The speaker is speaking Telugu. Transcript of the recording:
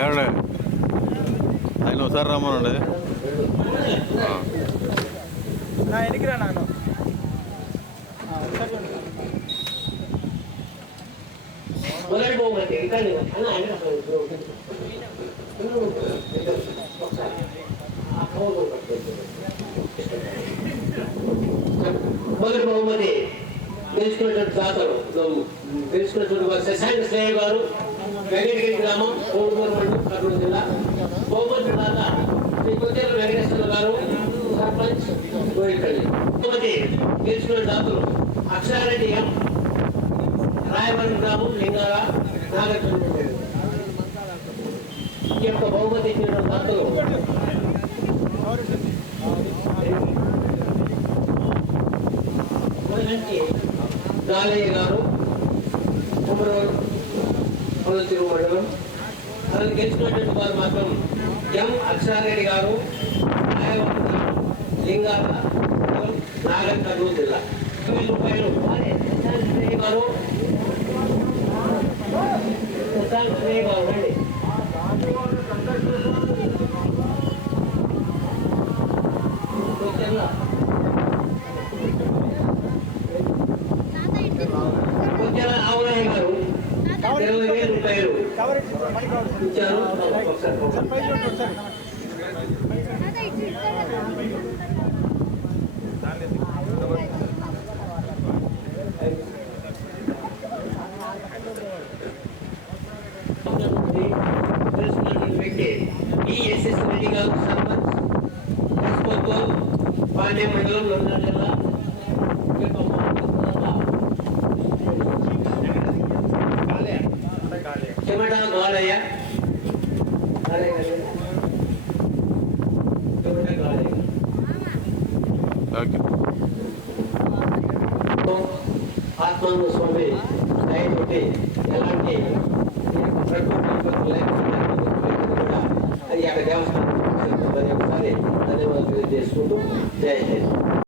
ఏమండి ఆయన ఒకసారి రమ్మనండి. ఎన్నికిరా నాన్న మొదటి బహుమతి మొదటి బహుమతి తెలుసుకున్నటువంటి దాతలు తెలుసుకున్నటువంటి శశాంక్ శ్రేయ గారు వెంకటగిరి గ్రామం కోడుమూరు మండలం కర్నూలు జిల్లా. బహుమతి దాత శ్రీ కొత్తేరు వెంకటేశ్వర గారు సర్పంచ్ గోయిపల్లి. బహుమతి తెలుసుకున్న దాతలు అక్షరారెడ్డి ఎం రాయవరం గ్రామం లింగాల నాగచంద్ర. ఈ యొక్క బహుమతి ఇచ్చిన దాతలు గాలయ్య గారు కుమరవరం పొలతిరు మండలం. అతను గెలుచుకున్నటువంటి వారు మాత్రం ఎం అక్షరారెడ్డి గారు రాయవరం లింగాల నాగర్ కర్నూలు జిల్లా. రూపాయలు గారు రండి. ఆవురాయ గారు 20,000 రూపాయలు ఇచ్చారు. వ్యక్తి ఈఎస్ఎస్ రెడ్డి గారు సర్పంచ్ పాండ్యం మండలం నంద్యాల జిల్లా. చెమట గాలయ్య ఆత్మాను స్వామి దయతోటి ఎలాంటి అది అక్కడ దేవస్థానం ఒకసారి ధన్యవాదాలు తెలియజేసుకుంటూ జై హింద్.